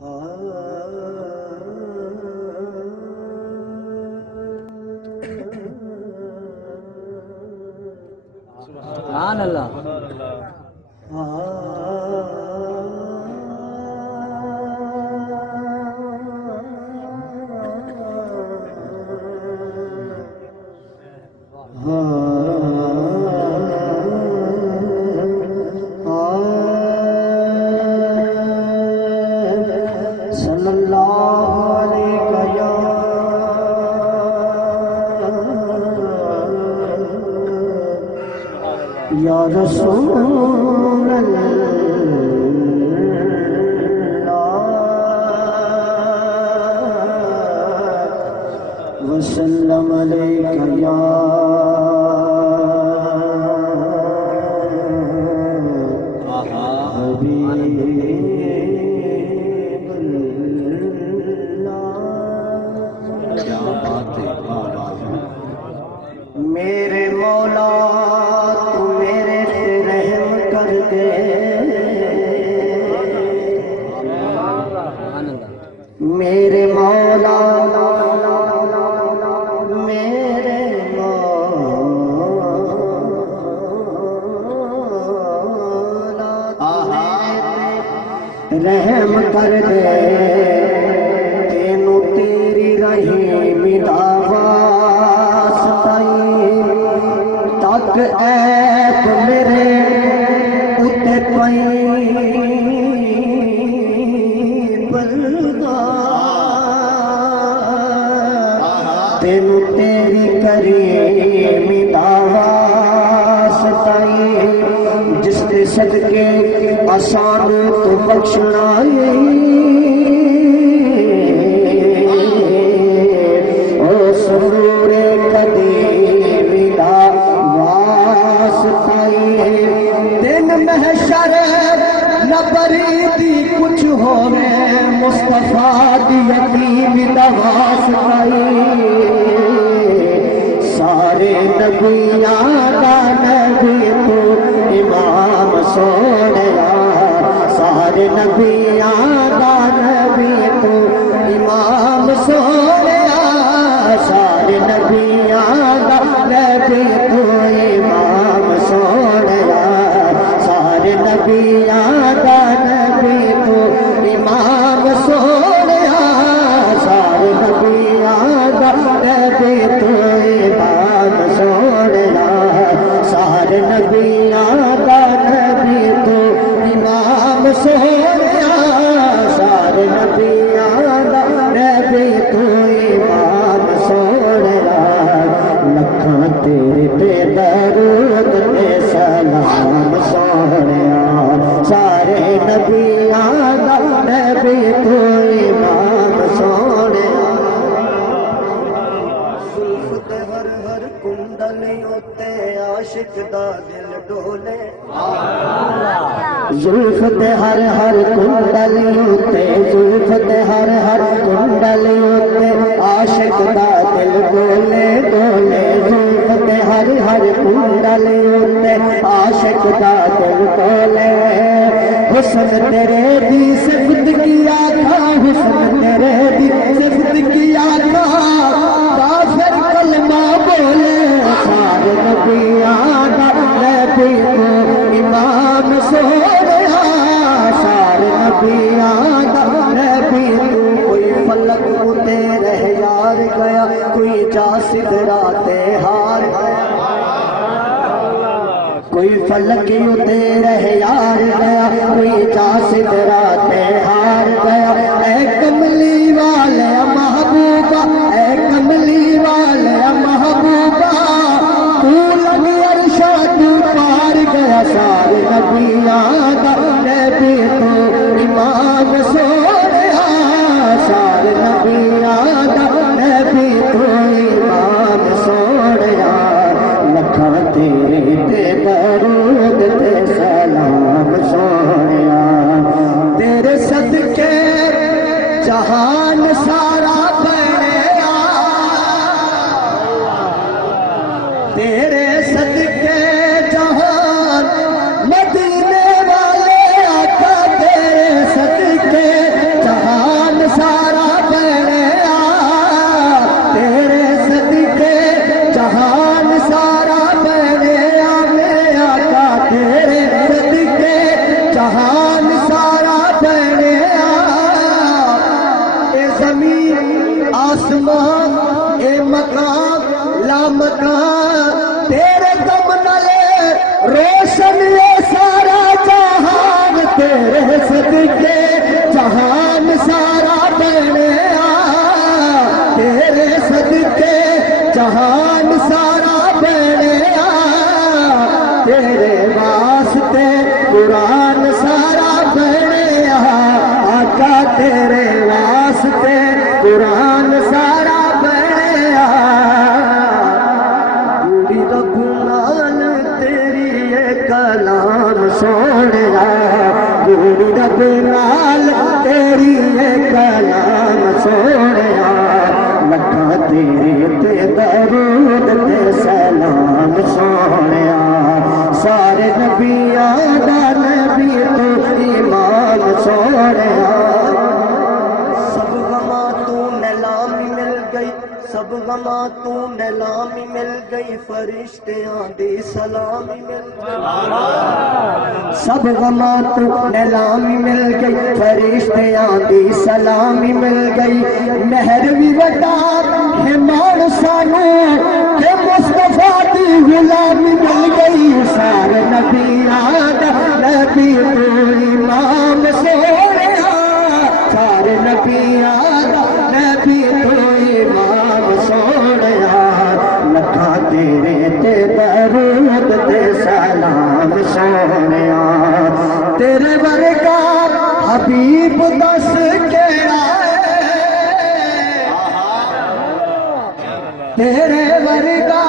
सुभान अल्लाह। या रसूल अल्लाह वसल्लम अलैका या हबीबल्लाह। क्या बात है, मेरे मौला मेरे मौला मेरे मौला रहम कर दे, तेनू तेरी रहीम दा वास्ता तक ऐप मेरे उत्ते कोई तेनू तेरी करीमी दा वास्ता जिसके सदके आसान तो बख्शना ओ सरूरे कदीमी दा वास्ता दिन महशर न बरीदी कुछ होवे मुस्तफा दी यतीम दा वास्ता सारे नबियां दा नबी तू इमाम सोनिया सारे नबियां दा नबी तू इमाम सोनिया सारे नबियां दा नबी तू इमाम सोनिया सारे नबियां दा नबी तू इमाम सोनिया सारे नबियां दा नबी तू इमाम सोनिया सारे नबियां दा नबी तू इमाम सोनिया सारे नबियां दा नबी तू इमाम सोनिया लखां तेरे ते दरूद ते सलाम सोनिया सारे नबियां दा नबी तू इमाम सोनिया आशिक दा दिल डोले जुल्फ ते हर हर कुंडल उते जुल्फ ते हर हर कुंडल उते आशिक दा दिल डोले डोले जुल्फ ते हर हर कुंडल उते आशिक दा दिल डोले हुस्न तेरे दी सिफत की आखा हुस्न तेरे दी सिफत की आखा काफिर कलमा बोले सारे नबियां दा नबी तू इमाम सोनिया सारे नबियां दा नबी तू कोई फलक उते रह यार गया कोई जा सिदराते हार गया कोई फलक उते रह यार गया कोई जा सिदराते हार गया ऐ कमली वाले महबूबा ऐ कमली वाले महबूबा सारे नबियां दा नबी तू इमाम सोनिया सारे नबियां दा नबी तू इमाम सोनिया लखां तेरे ते दरूद ते सलाम सोनिया तेरे सदके जहान सारा बनया तेरे सदके मदीने वाले आका तेरे सदके जहां मकान तेरे दम नले रोशन ये सारा जहान तेरे सदके जहान सारा बने तेरे सदके जहान सारा बने तेरे वास्ते कुरान सारा बने आका तेरे वास्ते कुरान सारा बने पूरी रब नाल तेरी ये कलाम सोने पूरी रब नाल तेरी ये कलाम सोने लखा तेरे ते दरूद ते सलाम सोने सारे नबियां दा नबी तू ईमान सोने सब गमा तू नीलामी मिल गई सब गमा तू नीलामी मिल गई फरिश्तियां दी सलामी मिल गई सब गमा तू नीलामी मिल गई फरिश्तियां दी सलामी मिल गई मेहर भी वटा है मान सानू के मुस्तफा दी गुलामी मिल गई सारे नबियां दा नबी तू इमाम सोने सारे नबियां दा नबी तू इमाम सोने लखा तेरे ते दरूद ते सलाम सोने तेरे वर्गा हबीब दस केड़ा तेरे वर्गा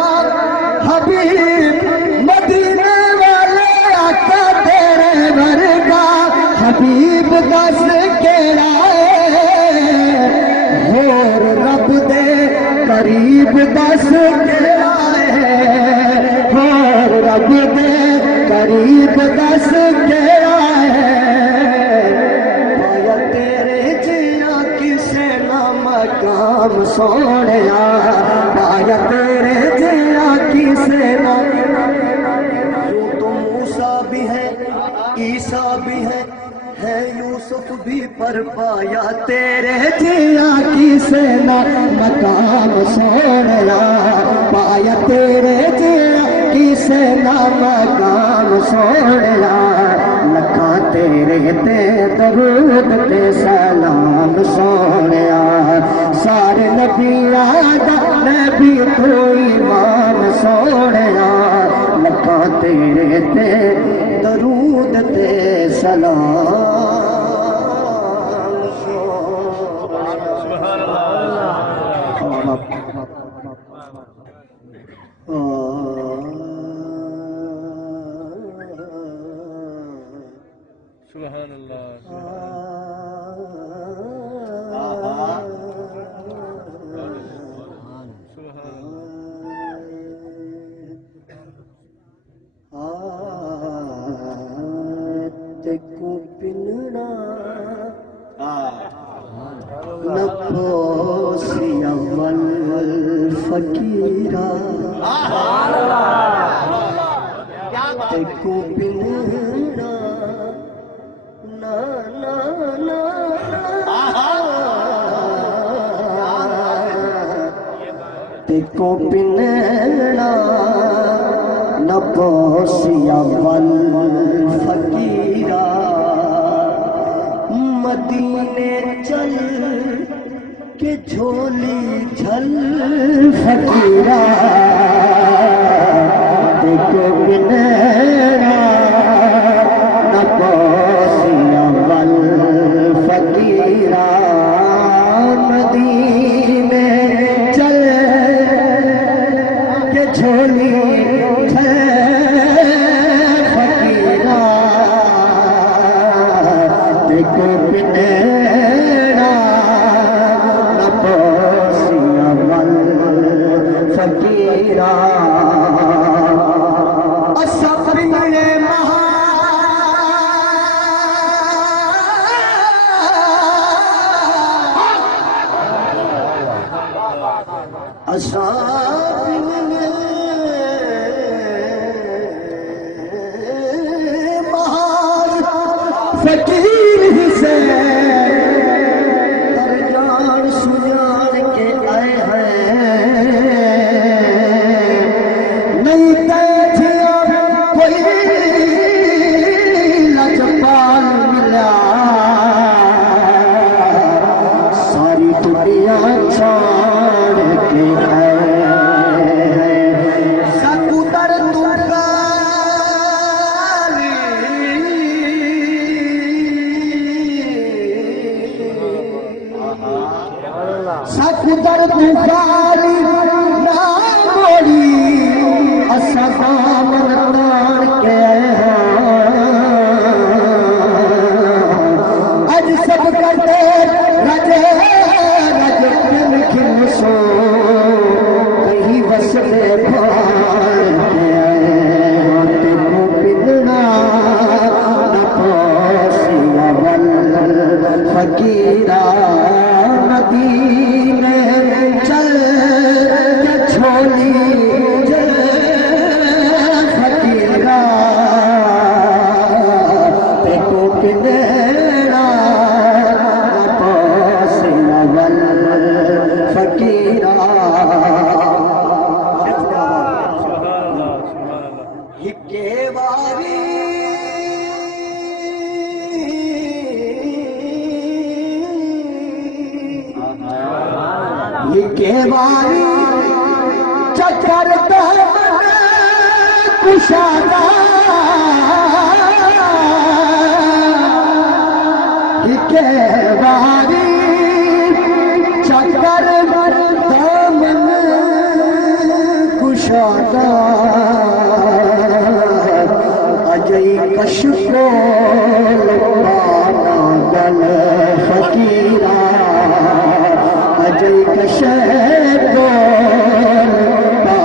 हबीब मदीने वाले आका तेरे वर्गा हबीब दस केड़ा होर रब दे करीब दस केड़ा होर रब दे करीब दस केड़ा पाया तेरे जिया किसे ना मकाम सोने पाया तेरे जिया किसे ना यूं तो मूसा भी है ईसा भी है यूसुफ भी पर पाया तेरे जिया किसे ना मकाम सोने पाया तेरे जिया किसे ना मकाम सोने लखा तेरे ते दरूद ते सलाम सोने सारे नबियां दा नबी तू इमाम सोने लखा तेरे ते दरूद ते सलाम सुभान अल्लाह तेको पिनना नफोसी अव्वल फकीरा तेको पिनना ना ना ना तेको पिनना नफोसी अव्वल फकीरा मदीने चल के झोली झल फकीरा देखो बिनेरा नकोसी अव्वल फकीरा मदीने चल के झोली झल फकीरा देखो बिनेरा नकोसी अव्वल फकीरा फकीर से दरजान सुजान के आए हैं सकुदर बुखारी ना मोड़ी असबाम तार के आज सब करते रजे रज दिल खिलसो कहीं वसले भार के पिलना न पोसिया वल फकीरा मदीने चल के छोली फकीरा पे को पिलना पोसिया वल फकीरा हिके बारी हिके बारी चक्कर कुशादा हिके बारी चक्कर दामन कुशादा अजय कशको पाना गल फकीरा अजय कशको पाना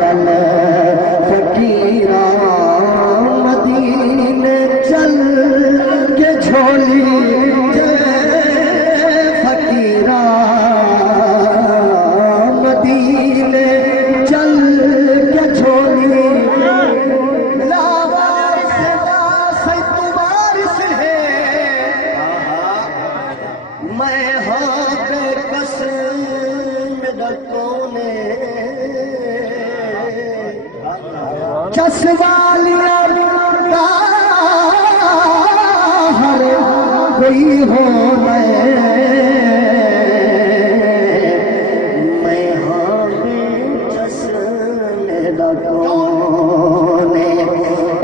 गल फकीरा मदीने चल के झोली फकीरा मदीने चल के झोली मैं हाँ बेकस मिलतोने चसवालिया का हर कोई हो मैं हाँ बेकस मिलतोने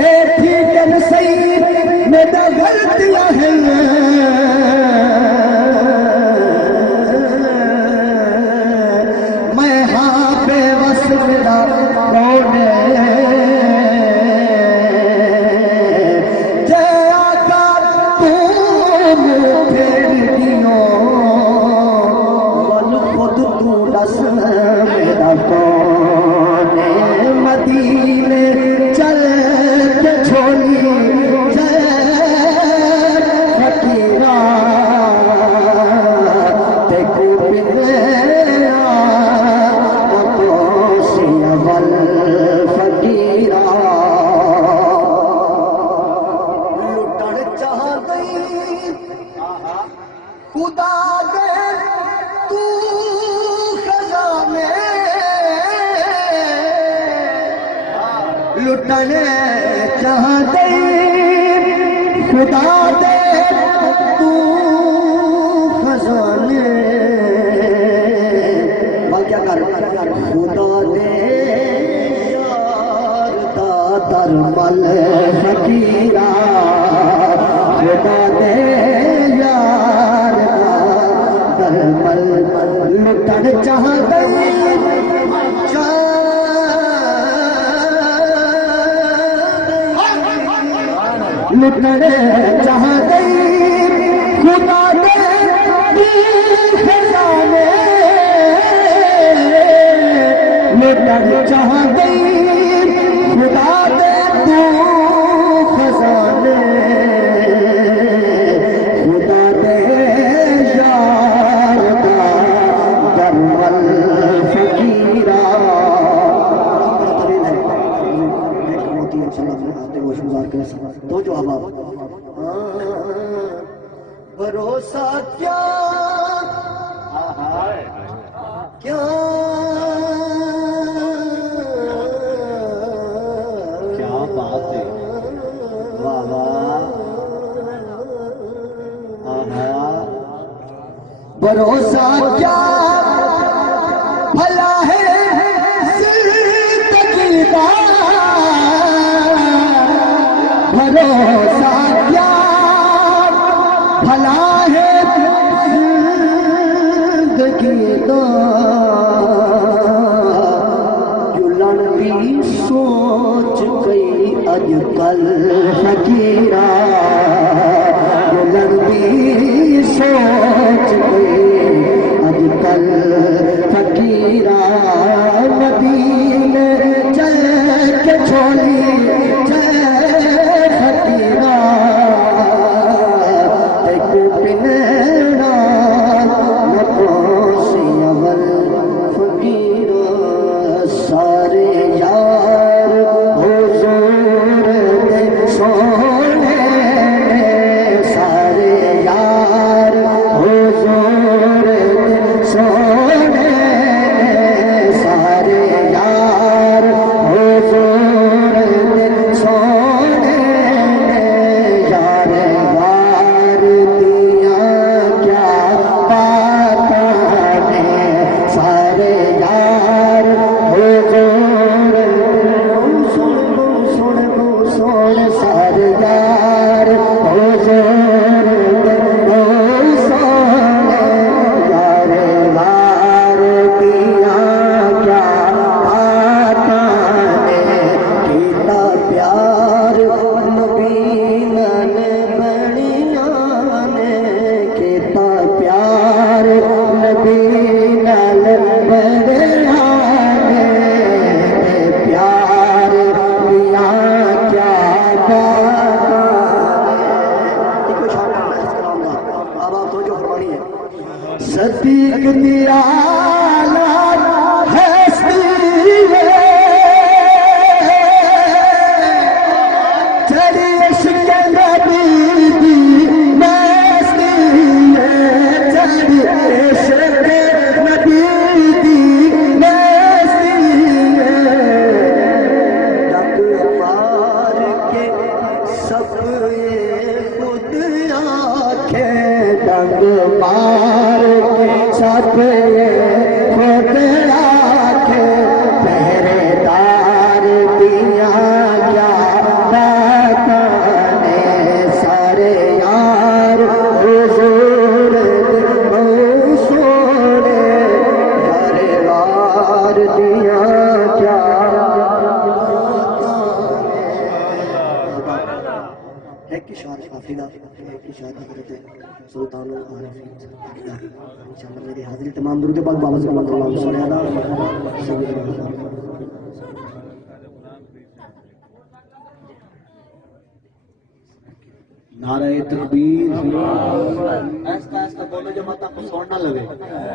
ए ठीक है सही मेरा गलतियां हैं मदीने चल के छोली फकीरा देखो वल फकीरा लुटन चाह गई खुदा दे तू खजाने लुटन चाह गई खुदा दे तू खजाने क्या कर खुदा दे यार दादर मल फकीरा खुदा दे यार दादर मल लुटन चाह गई लुटन चाह गई खुदा दे खजाने लुटन चाह गई खुदा दे तू खजाने खुदा दे यार दरवल फकीरा तो जो अब भरोसा क्या क्या क्या बात है वाह वाह भरोसा क्या भला है जिंदगी का भरोसा क्या भला है नैना नपोसी अवल फकीर सारे यार हुजूर दे सोने सारे यार हुजूर दे सोने सारे यार हुजूर दे सोने यार वार दिया क्या बाता ने सारे यार हुजूर सुन सारे यार हुजूर दे सोने यार वार दिया क्या बाता ने कीता प्यार नबी नाल बड़िया ने कीता प्यार नबी नाल बड़िया ने प्यार दिया क्या बाता एक शान महसूस कराऊंगा अब आप तो जो फरमानी है सदीक दिया डंग मार सब खुद आखे पहरेदार दिया क्या बाता ने सारे यार हुजूर दे सोने यार वार दिया क्या एक की शान काफिला एक की शान हजरत सुल्तान इंशाअल्लाह मेरी हाजिरी तमाम दुरूद पाक बाबा सल्लल्लाहु अलैहि वसल्लम नारे तकबीर ऐसा ऐसा बोलो जो मत आपको सुन ना लगे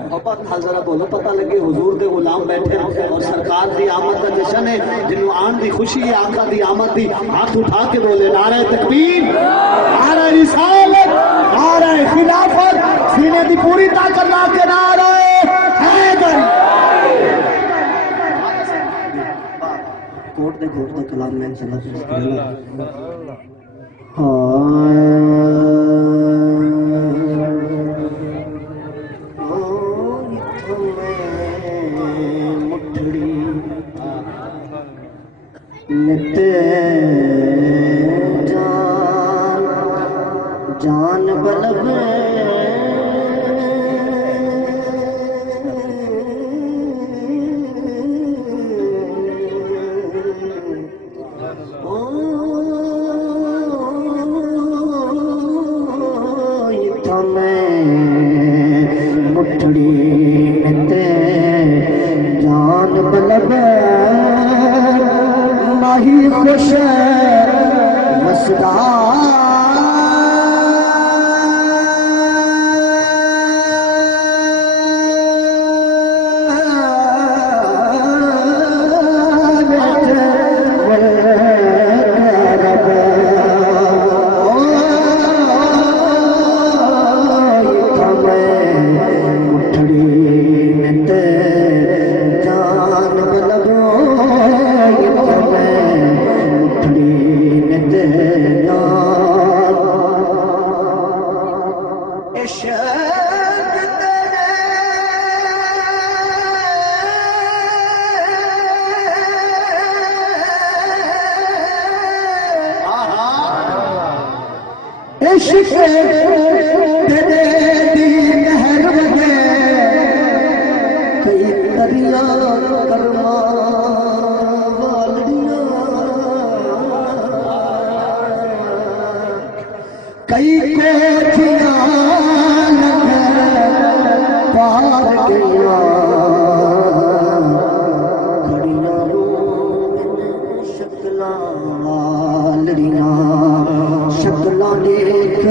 मोहब्बत नाल जरा बोलो पता लगे हुजूर के गुलाम बैठे और सरकार दी आमद का जश्न है जिन्हों आन दी खुशी है आका दी आमद दी हाथ उठा के बोले नारे तकबीर नारे रिसालत नारे खिलाफत सीने दी पूरी ताकत ला के नारे हैदर कोट दे कलाम में मुठड़ी नित जान बलब मुठड़ी नित जान बलब माही खुश मसदा इश्क तेरे दी लहर में कई दरिया करमा वालियां कई कोठियां पार गया खड़ियां शक्लां वालियां शक्लां देख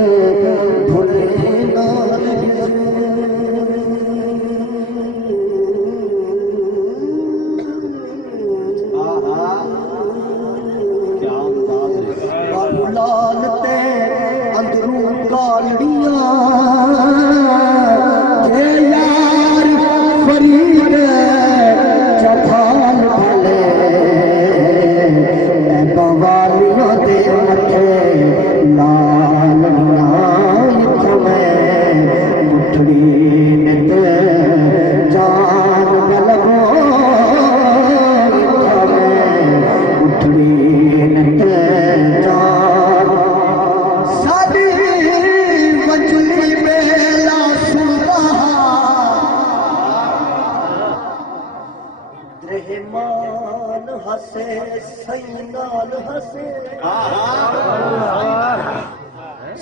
हसे सही नाल हसे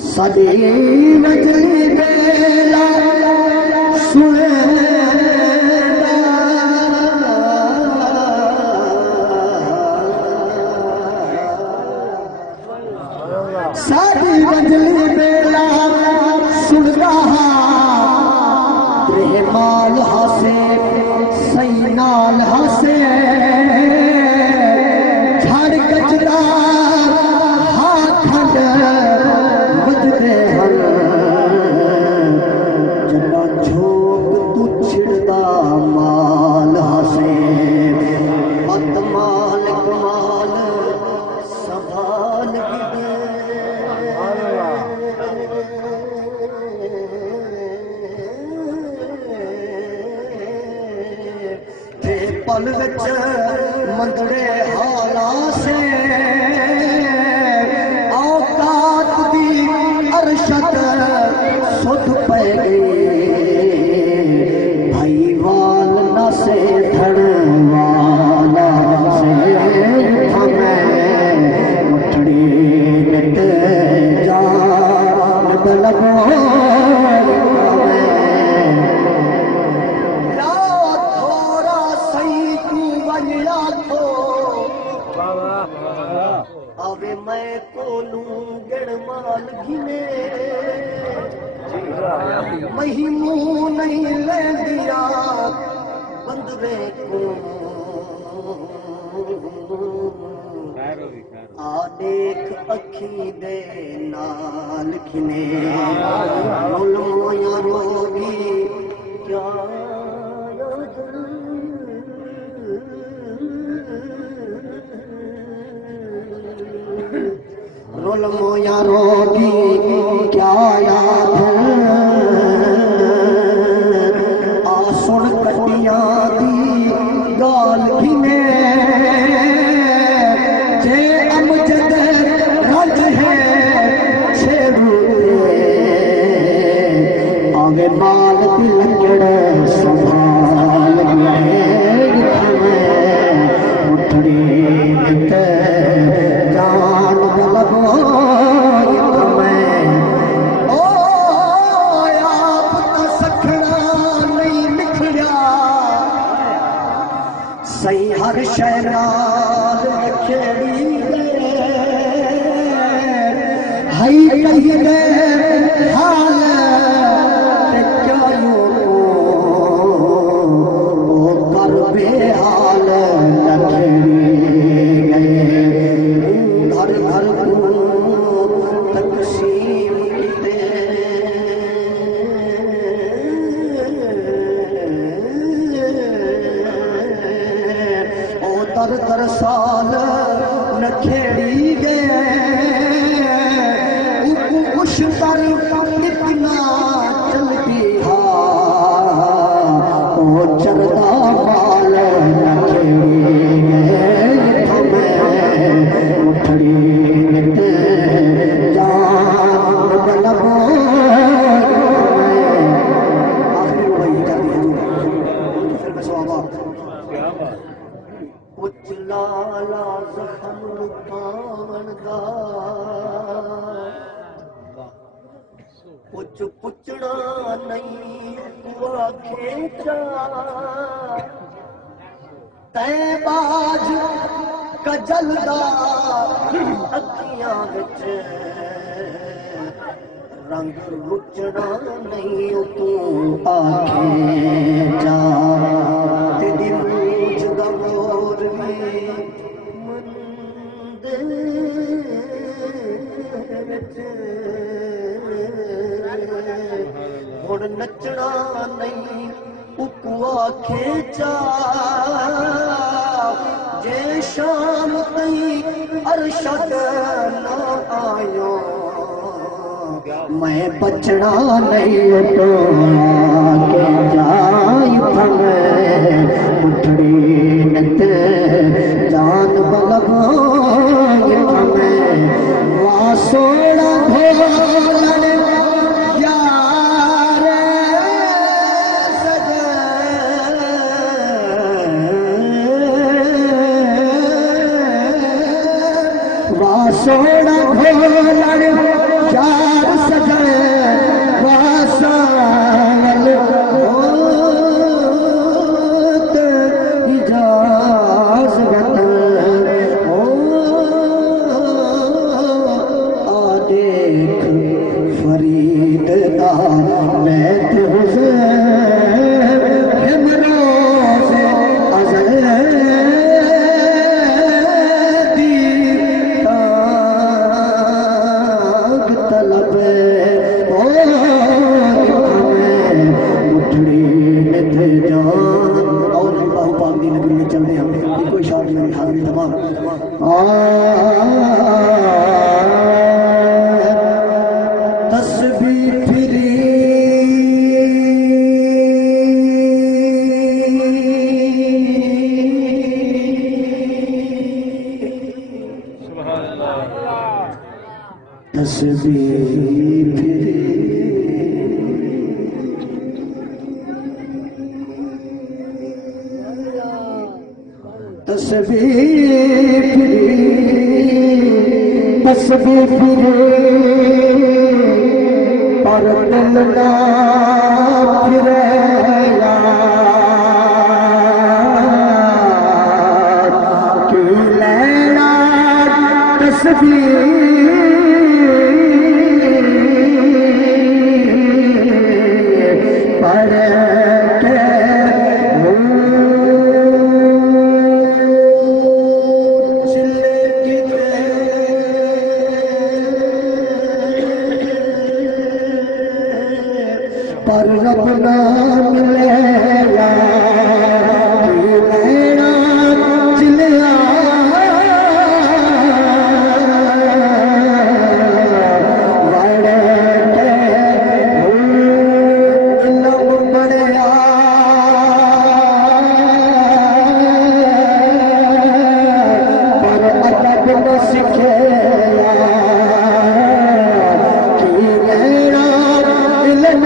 सदी नजरी बेला सुने सादी नजरी बेला सुन रहा रहमाल हसे सही नाल हसे झड़ कचरा हाथ खंड बजदे हर जना झोंक तू छिड़दा माल हसे मत माल कमाल संभाल पल विच मंदड़े हाला से औकात दी अरशद सुध पै गई भाई वाल न से धड़वाला से हमें उठड़ी नित जान बलबो अवे मैं कोलू गड़ माल घिने मही मुंह नहीं ले दिया बंदरे को आ देख अखी दे नाल घिने रोया रोगी क्या रोल मोया रोगी क्या याद आ सुन कटिया दी गाल घिने जे अमजद रज है छेड़ू आगे माल तिलकड़ संभाल उठड़ी जान बलबो आप तो सखड़ा नहीं निखड़िया सही हर शहनाल खेड़ी हई कही दे हाल क्या कर बेहाल लखेड़ी घर घर तकसीम ओ तर तर साल नखेड़ी गए कुछ तर इतना चलती हा ओ चरदा माल नखेड़ी गए उठड़ी जान बलबो आखिरी वही कर दिया फिर मैं सवाब कुछ लाला जख्म पावनदा कुछ पुछना नहीं हुआ खेचा तै बाज कजलदा अखियां विच रंग रुचना नहीं तू आखे जा तेरी मूंछ दा मोर भी मंदे विच हुण नचना नहीं उकुआ खेचा जे शाम तई अरशद न आयो मैं बचना नहीं तो के जाय उठड़ी नत जान बलबो वहाँ सोना भोलन यार सजन सोना भोलड़ यार सजन वासावल होत इजाज़त ओ आ देख फरीद दा मैं तुझे हमरोज़े अज़ल दी ताक तलब ओ हमें उठड़ी नित जान और बाहु पाक दी नगरी में चलते हैं कोई शौक नहीं हाज़िरी तमाम तस्बीह फिरी तस्बीह फिरी तस्बीह फिरी पर दिल ना फिरे यार कि लेना तस्बीह पर पर रब ना मिलेगा कि लेना चिल्ला बड़े इल्म बढ़िया पर अदब न सीखेगा कि लेना इल्म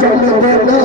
चल देना